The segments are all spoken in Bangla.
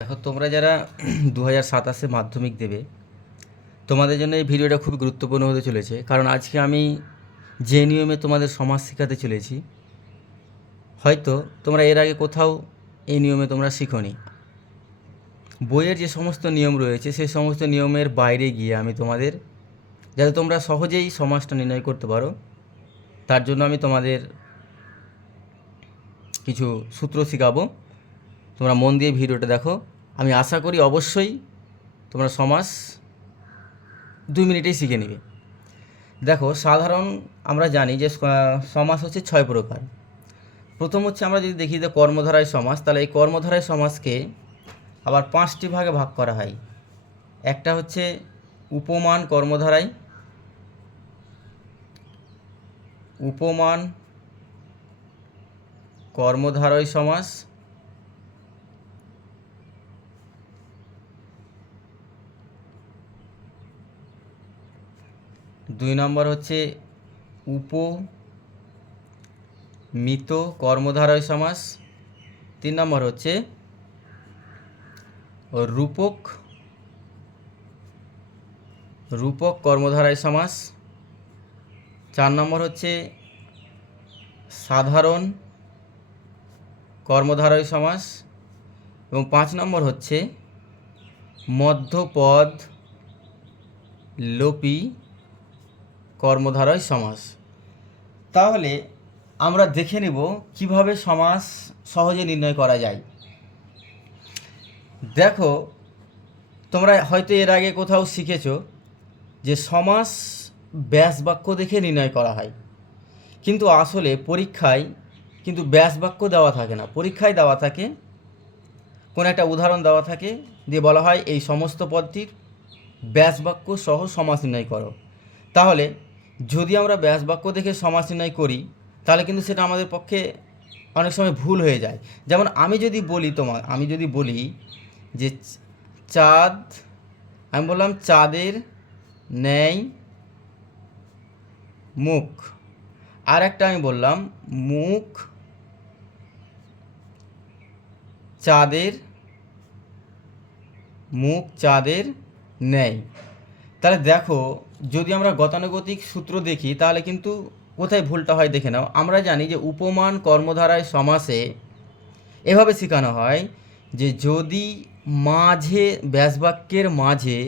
দেখো, তোমরা যারা 2027 মাধ্যমিক দেবে, তোমাদের জন্য এই ভিডিওটা খুবই গুরুত্বপূর্ণ হতে চলেছে। কারণ আজকে আমি যে নিয়মে তোমাদের সমাজ শেখাতে চলেছি, হয়তো তোমরা এর আগে কোথাও এই নিয়মে তোমরা শিখোনি। বইয়ের যে সমস্ত নিয়ম রয়েছে সেই সমস্ত নিয়মের বাইরে গিয়ে আমি তোমাদের, যাতে তোমরা সহজেই সমাজটা নির্ণয় করতে পারো, তার জন্য আমি তোমাদের কিছু সূত্র শেখাবো। তোমরা মন দিয়ে ভিডিওটা দেখো। আমি আশা করি অবশ্যই তোমরা সমাজ 2 মিনিটেই শিখে নেবে। দেখো, সাধারণ আমরা জানি যে সমাস হচ্ছে 6 প্রকার। প্রথম হচ্ছে, আমরা যদি দেখি যে কর্মধারায় সমাস, তাহলে এই কর্মধারায় সমাসকে আবার 5টি ভাগে ভাগ করা হয়। একটা হচ্ছে উপমান কর্মধারায়, উপমান কর্মধারয় সমাস, 2 নম্বর হচ্ছে উপমিত কর্মধারয় সমাস, 3 নম্বর হচ্ছে রূপক কর্মধারয় সমাস, 4 নম্বর হচ্ছে সাধারণ কর্মধারয় সমাস, এবং 5 নম্বর হচ্ছে মধ্যপদ লোপী কর্মধারয় সমাস। তাহলে আমরা দেখে নেব কিভাবে সমাস সহজে নির্ণয় করা যায়। দেখো, তোমরা হয়তো এর আগে কোথাও শিখেছো যে সমাস ব্যাস বাক্য দেখে নির্ণয় করা হয়, কিন্তু আসলে পরীক্ষায় কিন্তু ব্যাস বাক্য দেওয়া থাকে না। পরীক্ষায় দেওয়া থাকে কোনো একটা উদাহরণ দেওয়া থাকে, দিয়ে বলা হয় এই সমস্ত পদটির ব্যাস বাক্য সহ সমাস নির্ণয় করো। তাহলে যদি আমরা ব্যাস বাক্য দেখে সমাস নির্ণয় করি, তাহলে কিন্তু সেটা আমাদের পক্ষে অনেক সময় ভুল হয়ে যায়। যেমন আমি যদি বলি যে চাঁদ, আমি বললাম চাঁদের ন্যায় মুখ, আর একটা আমি বললাম মুখ চাঁদের ন্যায়। তাহলে দেখো, যদি আমরা গতানুগতিক সূত্র দেখি, তাহলে কিন্তু কোথায় ভুলটা হয় দেখে নাও। আমরা জানি যে উপমান কর্মধারায় সমাসে এভাবে শেখানো হয় যে যদি মাঝে, ব্যাসবাক্যের মাঝে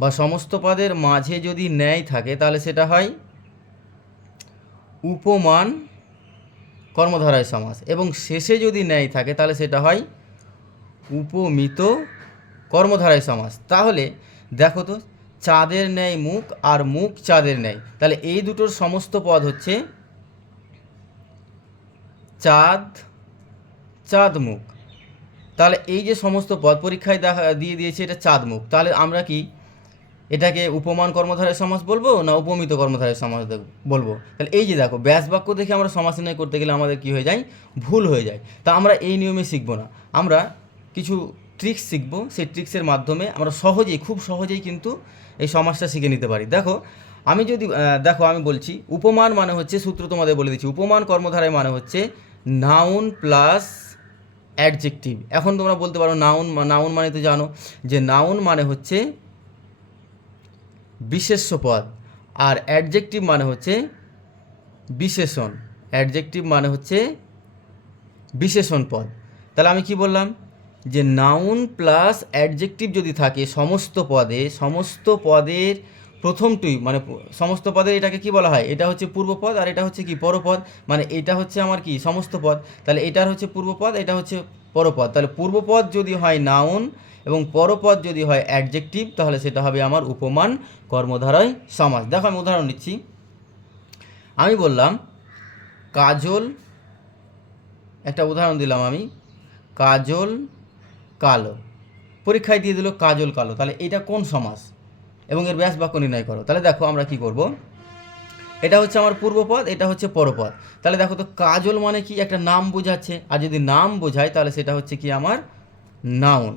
বা সমস্ত পদের মাঝে যদি ন্যায় থাকে, তাহলে সেটা হয় উপমান কর্মধারায় সমাস, এবং শেষে যদি ন্যায় থাকে তাহলে সেটা হয় উপমিত কর্মধারায় সমাস। তাহলে দেখো তো, চাঁদের ন্যায় মুখ আর মুখ চাঁদের ন্যায়, তাহলে এই দুটোর সমস্ত পদ হচ্ছে চাঁদ মুখ। তাহলে এই যে সমস্ত পদ পরীক্ষায় দিয়ে দিয়েছে এটা চাঁদ মুখ, তাহলে আমরা কি এটাকে উপমান কর্মধারয় সমাস বলবো না উপমিত কর্মধারয় সমাস বলবো? তাহলে এই যে দেখো, ব্যাস বাক্য দেখে আমরা সমাস নির্ণয় করতে গেলে আমাদের কি হয়ে যায়, ভুল হয়ে যায়। তা আমরা এই নিয়মে শিখবো না, আমরা কিছু ট্রিক্স শিখবো। সেই ট্রিক্সের মাধ্যমে আমরা খুব সহজেই কিন্তু এই সমাসটা শিখে নিতে পারি। দেখো, আমি বলছি উপমান মানে হচ্ছে, সূত্র তোমাদের বলে দিচ্ছি, উপমান কর্মধারায় মানে হচ্ছে নাউন প্লাস অ্যাডজেক্টিভ। এখন তোমরা বলতে পারো নাউন মানে তো জানো যে নাউন মানে হচ্ছে বিশেষ্য পদ, আর অ্যাডজেক্টিভ মানে হচ্ছে বিশেষণ। বিশেষণ পদ। তাহলে আমি কি বললাম যে নাউন প্লাস অ্যাডজেক্টিভ যদি থাকে সমস্ত পদের প্রথমটি, মানে সমস্ত পদের এটাকে কি বলা হয়, এটা হচ্ছে পূর্বপদ আর এটা হচ্ছে কি পরপদ। মানে এটা হচ্ছে আমার কি সমস্ত পদ, তাহলে এটার হচ্ছে পূর্বপদ, এটা হচ্ছে পরপদ। তাহলে পূর্বপদ যদি হয় নাউন এবং পরপদ যদি হয় অ্যাডজেক্টিভ, তাহলে সেটা হবে আমার উপমান কর্মধারয় সমাস। দেখো, আমি উদাহরণ নিচ্ছি। আমি বললাম কাজল, একটা উদাহরণ দিলাম আমি, কাজল কালো। পরীক্ষায় দিয়ে দিল কাজল কালো, তাহলে এটা কোন সমাস এবং এর ব্যাস বাক্য নির্ণয় করো। তাহলে দেখো আমরা কি করব, এটা হচ্ছে আমার পূর্বপদ, এটা হচ্ছে পরপদ। তাহলে দেখো তো, কাজল মানে কি একটা নাম বোঝাচ্ছে, আর যদি নাম বোঝায় তাহলে সেটা হচ্ছে কি আমার নাউন।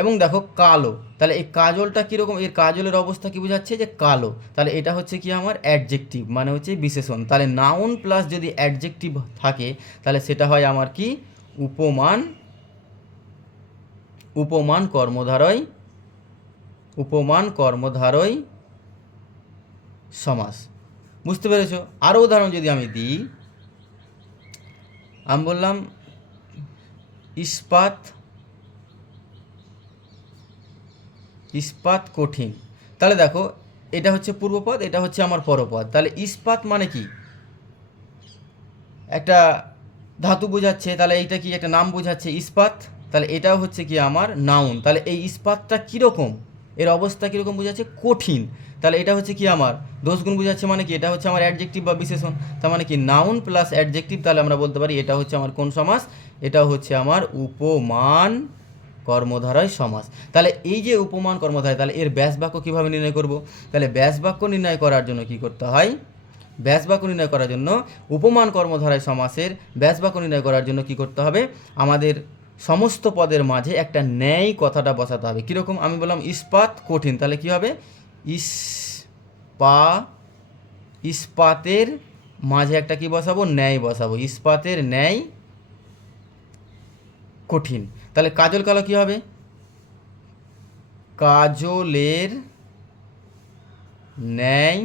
এবং দেখো কালো, তাহলে এই কাজলটা কীরকম, এর কাজলের অবস্থা কি বোঝাচ্ছে যে কালো, তাহলে এটা হচ্ছে কি আমার অ্যাডজেক্টিভ, মানে হচ্ছে বিশেষণ। তাহলে নাউন প্লাস যদি অ্যাডজেক্টিভ থাকে তাহলে সেটা হয় আমার কি উপমান উপমান কর্মধারয় সমাস। বুঝতে পেরেছ? আরও উদাহরণ যদি আমি দিই, আমি বললাম ইস্পাত কঠিন। তাহলে দেখো, এটা হচ্ছে পূর্বপদ, এটা হচ্ছে আমার পরপদ। তাহলে ইস্পাত মানে কি? একটা ধাতু বোঝাচ্ছে, তাহলে এইটা কি একটা নাম বোঝাচ্ছে ইস্পাত, তাহলে এটাও হচ্ছে কি আমার নাউন। তাহলে এই ইস্পাতটা কীরকম, এর অবস্থা কীরকম বোঝাচ্ছে? কঠিন। তাহলে এটা হচ্ছে কি আমার দোষগুণ বোঝাচ্ছে, মানে কি এটা হচ্ছে আমার অ্যাডজেক্টিভ বা বিশেষণ। তার মানে কি নাউন প্লাস অ্যাডজেক্টিভ, তাহলে আমরা বলতে পারি এটা হচ্ছে আমার কোন সমাস? এটাও হচ্ছে আমার উপমান কর্মধারয় সমাস। তাহলে এই যে উপমান কর্মধারয়, তাহলে এর ব্যাস বাক্য কীভাবে নির্ণয় করব? তাহলে ব্যাস বাক্য নির্ণয় করার জন্য কি করতে হয়? ব্যাস বাক্য নির্ণয় করার জন্য উপমান কর্মধারয় সমাসের ব্যাস বাক্য নির্ণয় করার জন্য কি করতে হবে? আমাদের সমস্ত পদের মাঝে একটা ন্যায় কথাটা বসাতে হবে। কীরকম? আমি বললাম ইস্পাত কঠিন, তাহলে কি হবে? ইস্পাতের মাঝে একটা কি বসাবো? ন্যায় বসাবো। ইস্পাতের ন্যায় কঠিন। তাহলে কাজল কালো কি হবে? কাজলের ন্যায়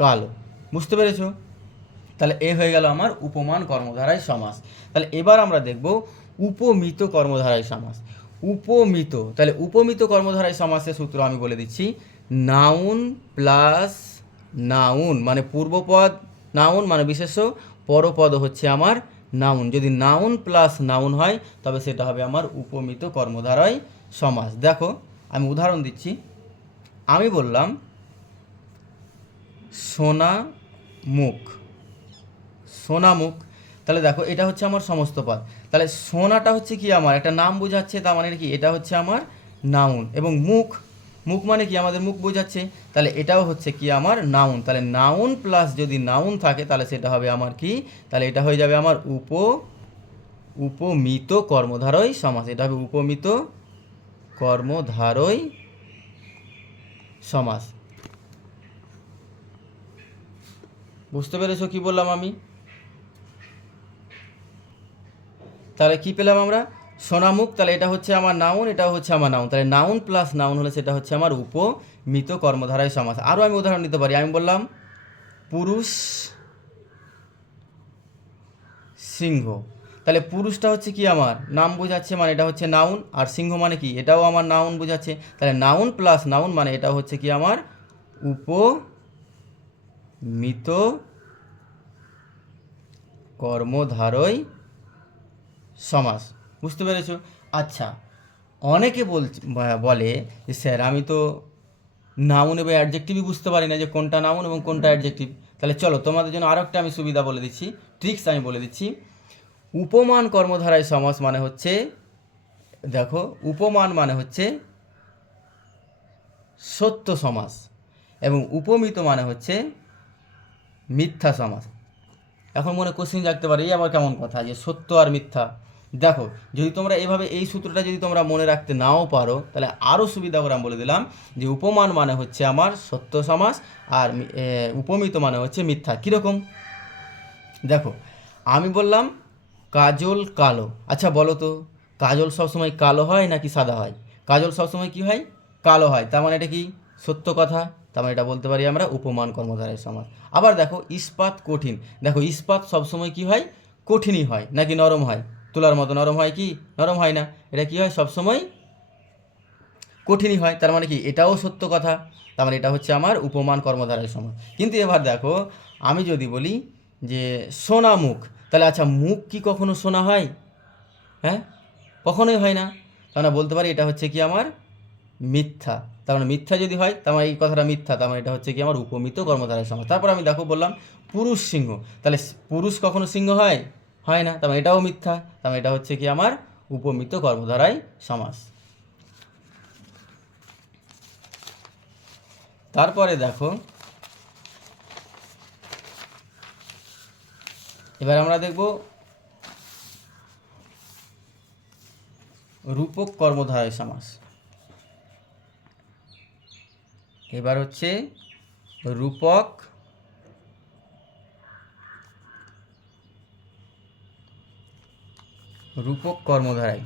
কালো। বুঝতে পেরেছো? তাহলে এ হয়ে গেল আমার উপমান কর্মধারয় সমাস। তাহলে এবার আমরা দেখব উপমিত কর্মধারয় সমাস। উপমিত, তাহলে উপমিত কর্মধারয় সমাসের সূত্র আমি বলে দিচ্ছি। নাউন প্লাস নাউন মানে পূর্বপদ নাউন মানে বিশেষ্য, পরপদ হচ্ছে আমার নাউন। যদি নাউন প্লাস নাউন হয় তবে সেটা হবে আমার উপমিত কর্মধারয় সমাস। দেখো আমি উদাহরণ দিচ্ছি। আমি বললাম সোনা মুখ। সোনামুখ, তাহলে দেখো এটা হচ্ছে আমার সমস্ত পদ। তাহলে সোনাটা হচ্ছে কি আমার একটা নাম বোঝাচ্ছে, তার মানে কি এটা হচ্ছে আমার নাউন। এবং মুখ, মুখ মানে কি আমাদের মুখ বোঝাচ্ছে, তাহলে এটাও হচ্ছে কি আমার নাউন। তাহলে নাউন প্লাস যদি নাউন থাকে তাহলে সেটা হবে আমার কি? তাহলে এটা হয়ে যাবে আমার উপমিত কর্মধারয় সমাস। এটা হবে উপমিত কর্মধারয় সমাস। বুঝতে পেরেছো কি বললাম আমি? তাহলে কি পেলাম আমরা? সোনামুখ, তাহলে এটা হচ্ছে আমার নাউন, এটাও হচ্ছে আমার নাউন। তাহলে নাউন প্লাস নাউন হলে সেটা হচ্ছে আমার উপমিত কর্মধারয় সমাস। আরও আমি উদাহরণ দিতে পারি। আমি বললাম পুরুষ সিংহ। তাহলে পুরুষটা হচ্ছে কি আমার নাম বোঝাচ্ছে, মানে এটা হচ্ছে নাউন। আর সিংহ মানে কি এটাও আমার নাউন বোঝাচ্ছে। তাহলে নাউন প্লাস নাউন মানে এটা হচ্ছে কি আমার উপমিত কর্মধারয় সমাস। বুঝতে পেরেছো? আচ্ছা, অনেকে বলে যে স্যার আমি তো নাউন এবং অ্যাডজেক্টিভই বুঝতে পারি না যে কোনটা নাউন এবং কোনটা অ্যাডজেক্টিভ। তাহলে চলো তোমাদের জন্য আরও একটা আমি সুবিধা বলে দিচ্ছি, ট্রিক্স আমি বলে দিচ্ছি। উপমান কর্মধারয় সমাস মানে হচ্ছে, দেখো উপমান মানে হচ্ছে সত্য সমাস এবং উপমিত মানে হচ্ছে মিথ্যা সমাস। এখন মনে কোশ্চিন জাগতে পারে, এই আবার কেমন কথা যে সত্য আর মিথ্যা। দেখো যদি তোমরা এভাবে এই সূত্রটা যদি তোমরা মনে রাখতে নাও পারো তাহলে আরও সুবিধা করে আমি বলে দিলাম যে উপমান মানে হচ্ছে আমার সত্য সমাস আর উপমিত মানে হচ্ছে মিথ্যা। কীরকম? দেখো আমি বললাম কাজল কালো। আচ্ছা বলো তো, কাজল সবসময় কালো হয় নাকি সাদা হয়? কাজল সবসময় কি হয়? কালো হয়। তার মানে এটা কি সত্য কথা? তার মানে এটা বলতে পারি আমরা উপমান কর্মধারয় সমাস। আবার দেখো ইস্পাত কঠিন। দেখো ইস্পাত সবসময় কি হয়? কঠিনই হয় নাকি নরম হয়? তুলার মতো নরম হয় কি? নরম হয় না। এটা কি হয়? সবসময় কঠিনই হয়। তার মানে কি এটাও সত্য কথা। তার মানে এটা হচ্ছে আমার উপমান কর্মধারয় সমাস। কিন্তু এবার দেখো আমি যদি বলি যে সোনা মুখ, তাহলে আচ্ছা মুখ কি কখনো সোনা হয়? হ্যাঁ, কখনোই হয় না। তার মানে বলতে পারি এটা হচ্ছে কি আমার মিথ্যা। তার মানে মিথ্যা যদি হয় তার মানে এই কথাটা মিথ্যা, তার মানে এটা হচ্ছে কি আমার উপমিত কর্মধারয় সমাস। তারপর আমি দেখো বললাম পুরুষ সিংহ। তাহলে পুরুষ কখনো সিংহ হয়? হয় না। তার মানে এটাও মিথ্যা। তার মানে এটা হচ্ছে কি আমার উপমিত কর্মধারয় সমাস। তারপরে দেখো এবার আমরা দেখব রূপক কর্মধারয় সমাস। এবার হচ্ছে রূপক রূপক কর্মধারায়।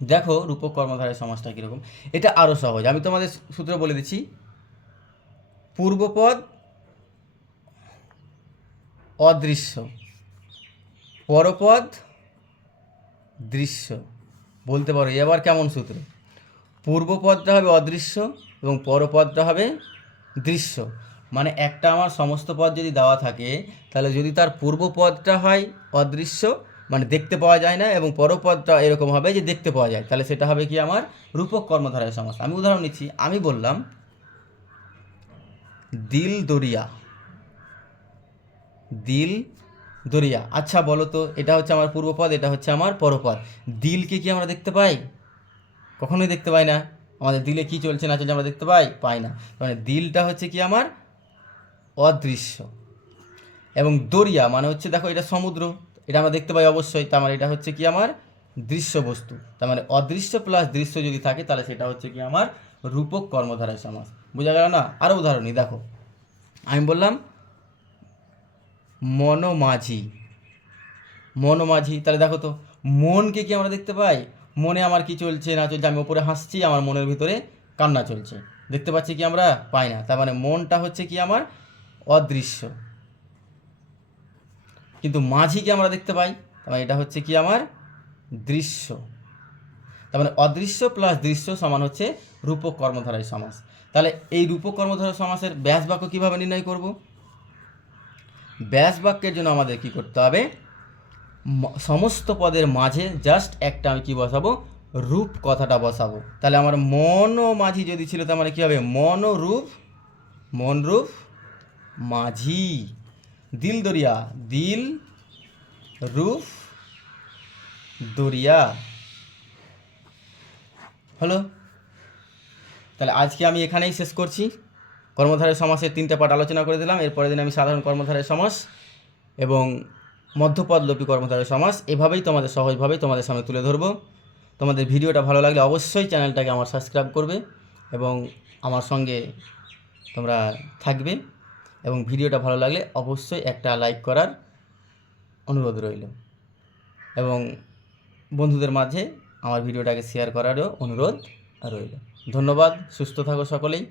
দেখো রূপক কর্মধারায় সমাসটা কীরকম, এটা আরও সহজ। আমি তোমাদের সূত্র বলে দিচ্ছি। পূর্বপদ অদৃশ্য, পরপদ দৃশ্য। বলতে পারো এবার কেমন সূত্র? পূর্বপদটা হবে অদৃশ্য এবং পরপদটা হবে দৃশ্য। মানে একটা আমার সমস্ত পদ যদি দেওয়া থাকে, তাহলে যদি তার পূর্বপদটা হয় অদৃশ্য, মানে দেখতে পাওয়া যায় না, এবং পরপদটা এরকম হবে যে দেখতে পাওয়া যায়, তাহলে সেটা হবে কি আমার রূপক কর্মধারয় সমাস। আমি উদাহরণ নিচ্ছি। আমি বললাম দিল দরিয়া, দিল দরিয়া। আচ্ছা বলো তো, এটা হচ্ছে আমার পূর্বপদ, এটা হচ্ছে আমার পরপদ। দিলকে কি আমরা দেখতে পাই? কখনোই দেখতে পাই না। আমাদের দিলে কি চলছে না চলছে আমরা দেখতে পাই না। মানে দিলটা হচ্ছে কি আমার অদৃশ্য, এবং দরিয়া মানে হচ্ছে দেখো এটা সমুদ্র, এটা আমরা দেখতে পাই অবশ্যই, তার মানে এটা হচ্ছে কি আমার দৃশ্য বস্তু। তার মানে অদৃশ্য প্লাস দৃশ্য যদি থাকে তাহলে সেটা হচ্ছে কি আমার রূপক কর্মধারয় সমাস। বোঝা গেল না? আরও উদাহরণই দেখো। আমি বললাম মনোমাঝি, মনোমাঝি। তাহলে দেখো তো, মনকে কি আমরা দেখতে পাই? মনে আমার কি চলছে না চলছে, আমি ওপরে হাসছি, আমার মনের ভিতরে কান্না চলছে, দেখতে পাচ্ছি কি আমরা? পাই না। তার মানে মনটা হচ্ছে কি আমার অদৃশ্য, কিন্তু মাঝিকে আমরা দেখতে পাই, তার মানে এটা হচ্ছে কি আমার দৃশ্য। তার মানে অদৃশ্য প্লাস দৃশ্য সমান হচ্ছে রূপক কর্মধারয় সমাস। তাহলে এই রূপক কর্মধারয় সমাসের ব্যাস বাক্য কীভাবে নির্ণয় করব? ব্যাস বাক্যের জন্য আমাদের কি করতে হবে? সমস্ত পদের মাঝে জাস্ট একটা আমি কি বসাবো? রূপ কথাটা বসাবো। তাহলে আমার মন ও মাঝি যদি ছিল, তার মানে কী হবে? মন ও রূপ, মন রূপ মাঝি। দিল দরিয়া, দিল রূপ দরিয়া। হলো। তাহলে আজকে আমি এখানেই শেষ করছি। কর্মধারয় সমাসের 3টে পার্ট আলোচনা করে দিলাম। এরপরের দিন আমি সাধারণ কর্মধারয় সমাস এবং মধ্যপদলোপী কর্মধারয় সমাস এভাবেই তোমাদের সহজভাবেই তোমাদের সামনে তুলে ধরবো। তোমাদের ভিডিওটা ভালো লাগলে অবশ্যই চ্যানেলটাকে আমার সাবস্ক্রাইব করবে এবং আমার সঙ্গে তোমরা থাকবে, এবং ভিডিওটা ভালো লাগলে অবশ্যই একটা লাইক করার অনুরোধ রইল, এবং বন্ধুদের মাঝে আমার ভিডিওটাকে শেয়ার করারও অনুরোধ রইল। ধন্যবাদ। সুস্থ থাকো সকলেই।